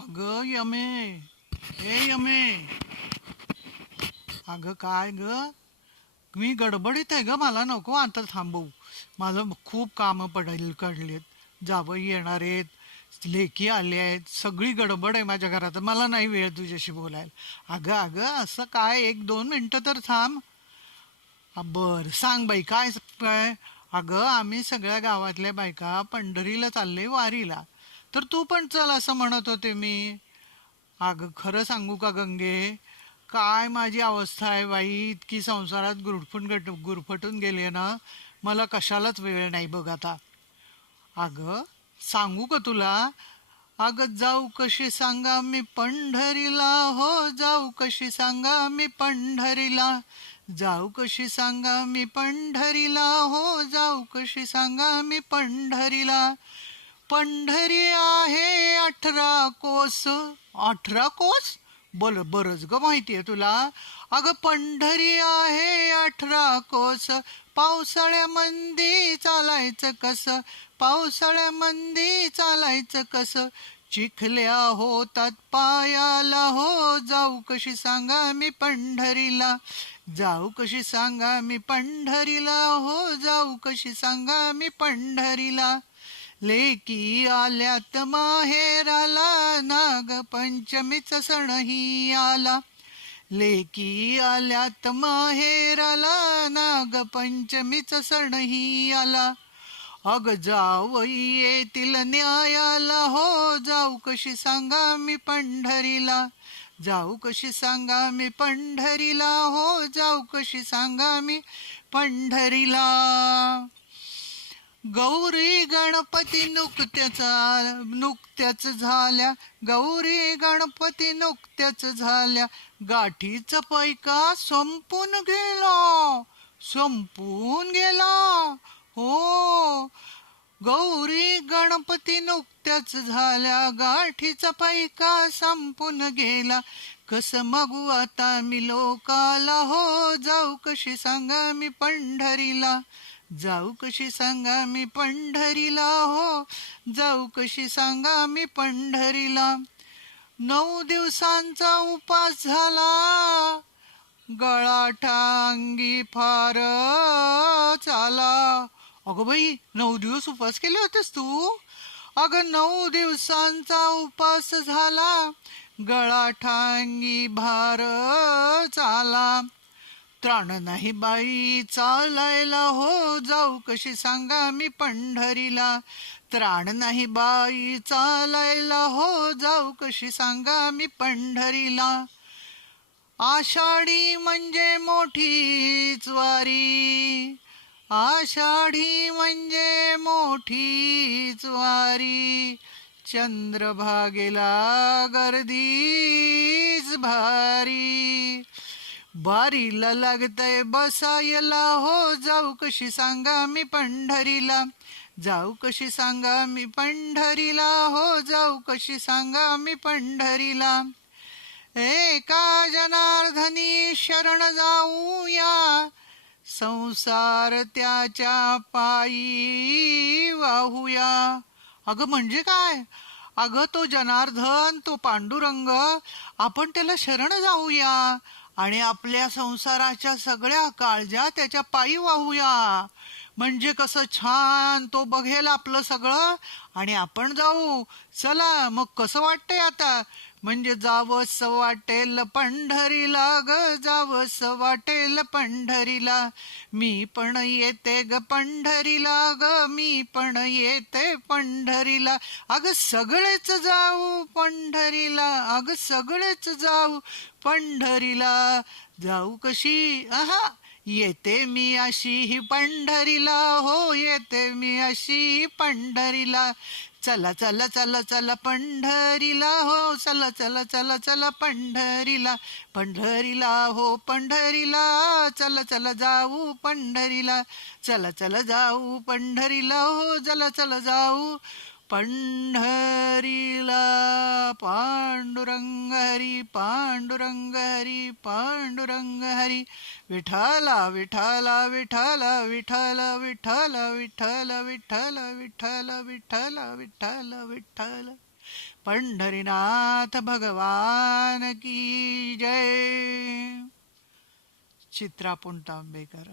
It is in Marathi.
अगं यमे. ए यमे. अगं काय ग? मी गडबडीत आहे ग मला नको आता थांबवू. माझं खूप कामं पडेल काढलेत. जावई येणार आहेत. लेकी आले आहेत. सगळी गडबड आहे माझ्या घरात. मला नाही वेळ तुझ्याशी बोलायला. अगं अगं असं काय? एक दोन मिनटं तर थांब. बर सांग बाई काय काय अगं आम्ही सगळ्या गावातल्या बायका पंढरीला चालले वारीला. तर तू पण चल असं म्हणत होते मी. अगं खरं सांगू का गंगे? काय माझी अवस्था आहे बाई? इतकी संसारात गुरफून गट गुरफटून गेले ना मला कशालाच वेळ नाही बघ आता. अगं सांगू का तुला? अगं जाऊ कशी सांगा मी पंढरीला. हो जाऊ कशी सांगा मी पंढरीला. जाऊ कशी सांगा मी पंढरीला. हो जाऊ कशी सांगा मी पंढरीला. पंढरी आहे अठरा कोस. अठरा कोस? बर बरंच ग माहिती आहे तुला. अगं पंढरी आहे अठरा कोस. पावसाळ्यामंदी चालायचं कसं? पावसाळ्यामंदी चालायचं कसं? चिखल्या होतात पायाला. हो जाऊ कशी सांगा मी पंढरीला. जाऊ कशी सांगा मी पंढरीला. हो जाऊ कशी सांगा मी पंढरीला. लेकी आल्यात माहेराला नागपंचमीचा सणही आला. लेकी आल्यात माहेराला नागपंचमीचा सणही आला. अग जावई येतील न्यायाला हो जाऊ कशी सांगा मी पंढरीला. जाऊ कशी सांगा मी पंढरीला हो जाऊ कशी सांगा मी पंढरीला. गौरी गणपती नुकत्याच नुकत्याच झाल्या. गौरी गणपती नुकत्याच झाल्या. गाठीचा पैका संपून गेला. संपून गेला. हो. गौरी गणपती नुकत्याच झाल्या. गाठीचा पैका संपून गेला. कस मागू आता मी लोकाला? हो जाऊ कशी सांगा मी पंढरीला? जाऊ कशी सांगा मी पंढरीला हो. जाऊ कशी सांगा मी पंढरीला. नऊ दिवसांचा उपास झाला. गळा ठांगी फार चाला. अगं बाई नऊ दिवस उपास केले होतेस तू? अगं नऊ दिवसांचा उपास झाला. गळा ठांगी भार चाला. त्राण नाही बाई चालायला हो जाऊ कशी सांगा मी पंढरीला. त्राण नाही बाई चालायला हो जाऊ कशी सांगा मी पंढरीला. आषाढी म्हणजे मोठीच वारी आषाढी म्हणजे मोठीच वारी. चंद्रभागेला गर्दीच भारी. बारीला लागतय बसायला. हो जाऊ कशी सांगा मी पंढरीला. जाऊ कशी सांगा मी पंढरीला. हो जाऊ कशी सांगा मी पंढरीला. एका जनार्दनी शरण जाऊया? संसार त्याच्या पायी वाहूया. अगं म्हणजे काय? अगं तो जनार्दन तो पांडुरंग आपण त्याला शरण जाऊया. आणि आपल्या संसाराच्या सगळ्या काळजा त्याच्या पायी वाहूया. म्हणजे कसं छान तो बघेल आपलं सगळं आणि आपण जाऊ. चला मग कसं वाटतंय आता? म्हणजे जावस वाटेल पंढरीला ग जावस वाटेल पंढरीला. मी पण येते ग पंढरीला ग मी पण येते पंढरीला. अग सगळेच जाऊ पंढरीला अग सगळेच जाऊ पंढरीला. जाऊ कशी? आहा येते मी अशी ही पंढरीला हो येते मी अशी पंढरीला. चला चला चला चला पंढरीला हो चला चला चला चला पंढरीला पंढरीला हो पंढरीला चला चला जाऊ पंढरीला चला चला जाऊ पंढरीला हो चला चला जाऊ पंढरीला पांडुरंग हरी पांडुरंग हरी पांडुरंग हरी विठाला विठाला विठाला विठाला विठाला विठाला विठाला विठाला विठाला विठाला विठाला पंढरीनाथ भगवान की जय चित्रा पुंटांबेकर